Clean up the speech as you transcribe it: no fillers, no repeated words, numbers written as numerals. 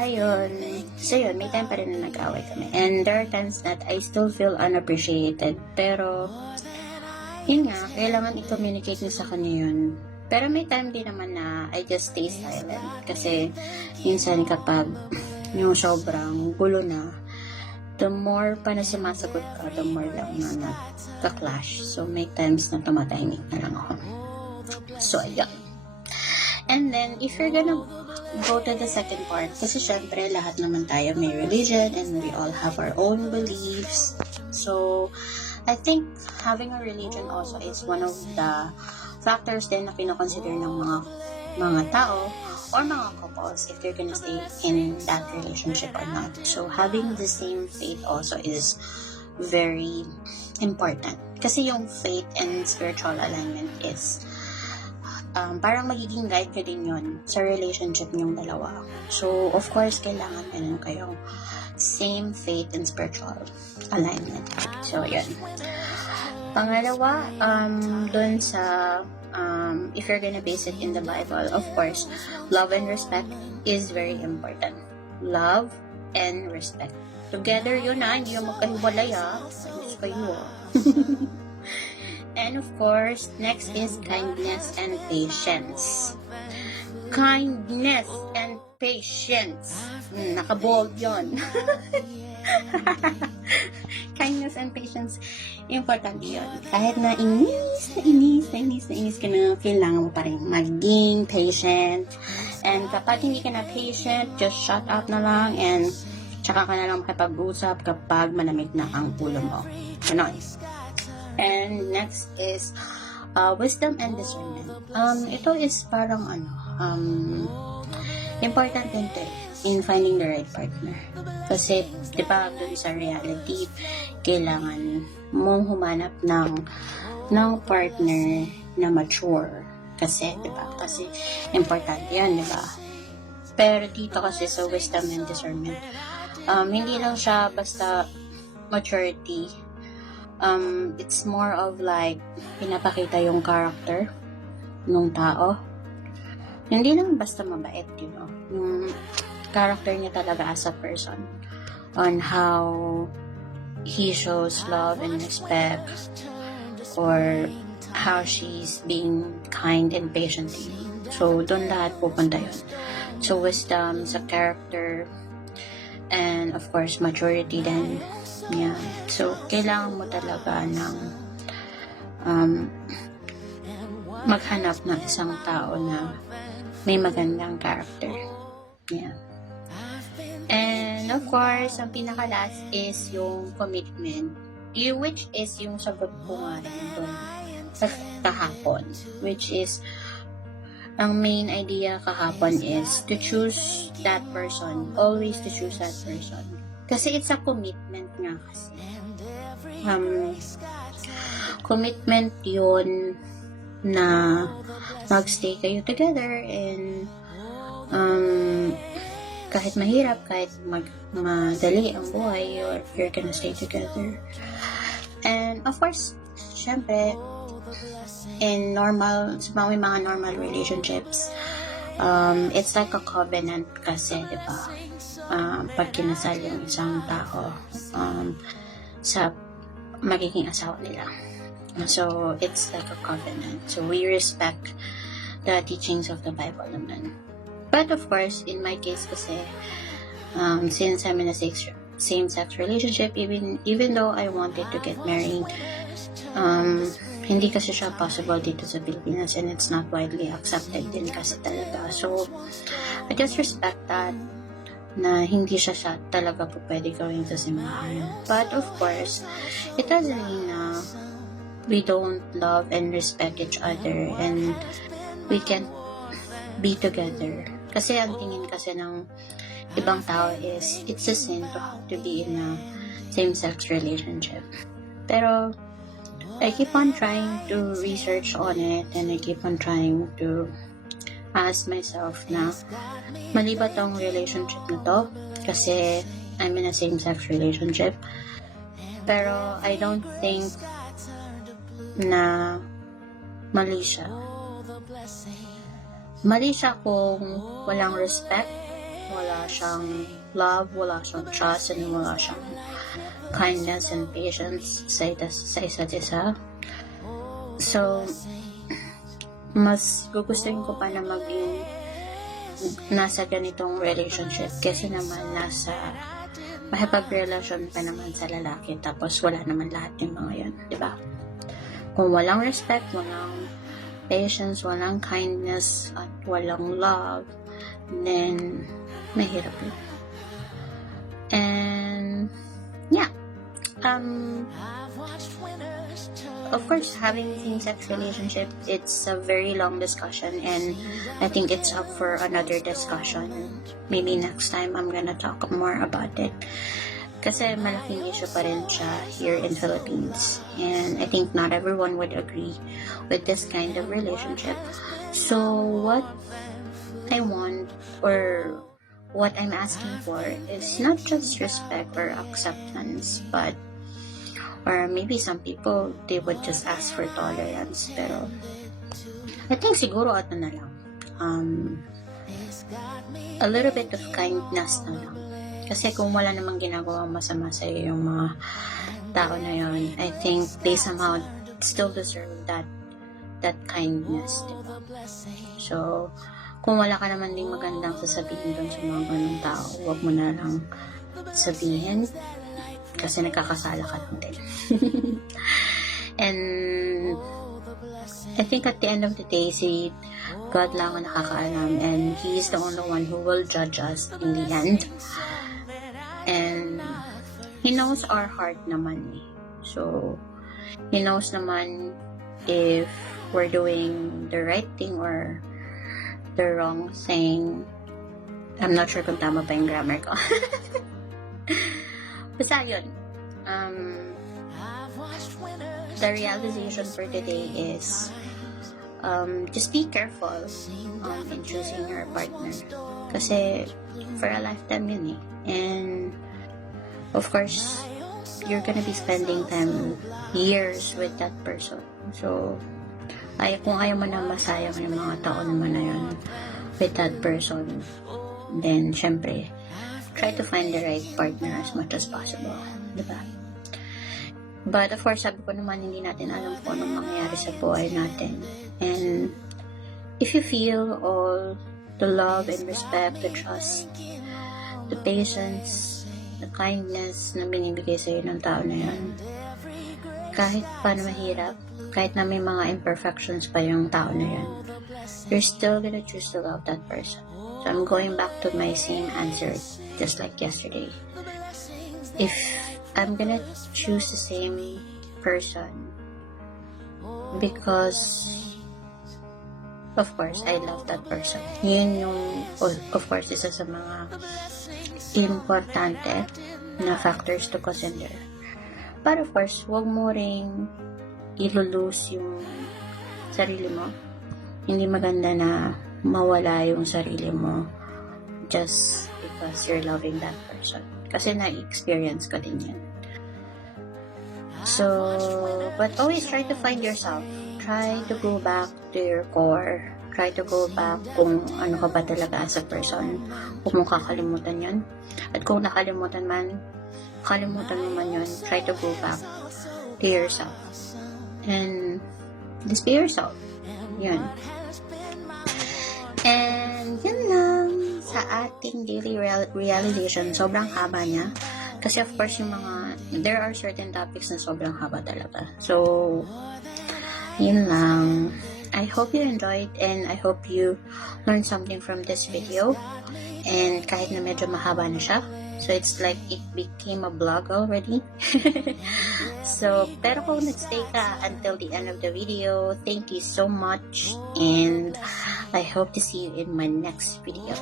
ayun. So yun, may time pa rin na nag-away kami. And there are times that I still feel unappreciated. Pero, yun nga, kailangan i-communicate mo sa kanya yun. Pero may time din naman na I just stay silent. Kasi, minsan kapag yung sobrang gulo na, the more pa na sumasagot ka, the more lang na nagka-clash. So, may times na tumatahimik na lang ako. So, ayun. And then, if you're gonna go to the second part, kasi syempre, lahat naman tayo may religion and we all have our own beliefs. So, I think having a religion also is one of the factors din na kinoconsider ng mga tao or mga couples if they're gonna stay in that relationship or not. So, having the same faith also is very important. Kasi yung faith and spiritual alignment is parang magiging guide ka din yun sa relationship niyong dalawa. So, of course, kailangan meron kayong same faith and spiritual alignment. So, yun. Pangalawa, dun sa if you're gonna base it in the Bible, of course, love and respect is very important. Love and respect. Together yun hindi yung magkahiwalay Ayos kayo And of course, next is kindness and patience. Kindness and patience. Naka-bold yun. Kindness and patience, important yun. Kahit na inis ka na, kailangan mo pa rin maging patient. And kapag hindi ka na patient, just shut up na lang and tsaka ka na lang makipag-usap kapag malamig na ang ulo mo. Ganon. And next is wisdom and discernment. Ito is parang important din to in finding the right partner. Kasi, di ba, doon sa reality, kailangan mong humanap ng partner na mature. Kasi, di ba? Kasi, important yan, di ba? Pero dito kasi sa wisdom and discernment, hindi lang siya basta maturity. It's more of like, pinapakita yung character ng tao. Hindi lang basta mabait, yung character niya talaga as a person on how he shows love and respect or how she's being kind and patient to you. So, doon lahat pupunta yun. So, wisdom sa character and of course, maturity din. Yeah. So, kailangan mo talaga ng maghanap ng isang tao na may magandang character. Yeah. And of course, ang pinaka-last is yung commitment. Which is yung sagot ko nga rin doon sa kahapon. Which is, ang main idea kahapon is to choose that person. Always to choose that person. Kasi it's a commitment nga kasi. Commitment yun na magstay kayo together and kahit mahirap, kahit madali ang buhay, you're gonna stay together. And of course, syempre, in sa mga normal relationships, it's like a covenant kasi, di ba? Pag kinasal yung isang tao sa magiging asawa nila. So, it's like a covenant. So, we respect the teachings of the Bible naman. But of course, in my case kasi, since I'm in a same-sex relationship, even though I wanted to get married, hindi kasi siya possible dito sa Pilipinas and it's not widely accepted din kasi talaga. So, I just respect that na hindi siya talaga po pwede gawin sa simbahan. But of course, it doesn't mean na we don't love and respect each other and we can't be together. Kasi ang tingin kasi ng ibang tao is it's a sin to be in a same-sex relationship. Pero I keep on trying to research on it and I keep on trying to ask myself na mali ba tong relationship na to? Kasi I'm in a same-sex relationship. Pero I don't think na mali siya. Mali siya kung walang respect wala siyang love, wala siyang trust, and wala siyang kindness and patience sa isa't isa. So, mas gugustuhin ko pa na maging nasa ganitong relationship kasi naman nasa makipag-relasyon pa naman sa lalaki tapos wala naman lahat yung mga yun, di ba? Kung walang respect, walang patience, walang kindness, at walang love, then mahirap yun. And yeah, of course, having same-sex relationship, it's a very long discussion, and I think it's up for another discussion. Maybe next time I'm gonna talk more about it. Kasi malaking issue pa rin siya here in Philippines. And I think not everyone would agree with this kind of relationship. So what I want, or what I'm asking for, is not just respect or acceptance, but or maybe some people, they would just ask for tolerance. Pero, I think siguro na lang. A little bit of kindness na lang. Kasi kung wala namang ginagawang masama sa'yo yung mga tao na yun, I think they somehow still deserve that kindness. Diba? So, kung wala ka naman ding magandang sasabihin dun sa mga ganung tao, huwag mo na lang sabihin. Kasi nagkakasala ka lang din. And I think at the end of the day, si God lang ang nakakaalam, and He is the only one who will judge us in the end. And He knows our heart naman eh. So, He knows naman if we're doing the right thing or the wrong thing. I'm not sure kung tama pa yung grammar ko. Basta yun, the realization for today is just be careful in choosing your partner. Kasi for a lifetime yun eh. And of course, you're gonna be spending time, years with that person. So, kung ayaw mo na masayang yung mga taon naman na yun with that person, then syempre, try to find the right partner as much as possible. Diba? But of course, sabi ko naman, hindi natin alam kung anong mangyayari sa buhay natin. And if you feel all the love and respect, the trust, the patience, the kindness na binibigay sa'yo ng tao na yan, kahit paano mahirap, kahit na may mga imperfections pa yung tao na yan, you're still gonna choose to love that person. So I'm going back to my same answer, just like yesterday. If I'm gonna choose the same person, because of course I love that person. Yun yung, of course, isa sa mga importante na factors to consider. But of course, huwag mo ring ilulose yung sarili mo. Hindi maganda na mawala yung sarili mo just because you're loving that person. Kasi na-experience ko din yan. So, but always try to find yourself. Try to go back to your core. Try to go back kung ano ka ba talaga as a person. Huwag mong kakalimutan yun. At kung nakalimutan mo man yun, try to go back to yourself. And just be yourself. Yun. And yun lang sa ating daily realization. Sobrang haba niya. Kasi of course, there are certain topics na sobrang haba talaga. So, yun lang. I hope you enjoyed, and I hope you learned something from this video. And kahit na medyo mahaba na siya, so it's like it became a vlog already. So, pero kung nag-stay ka until the end of the video, thank you so much, and I hope to see you in my next video.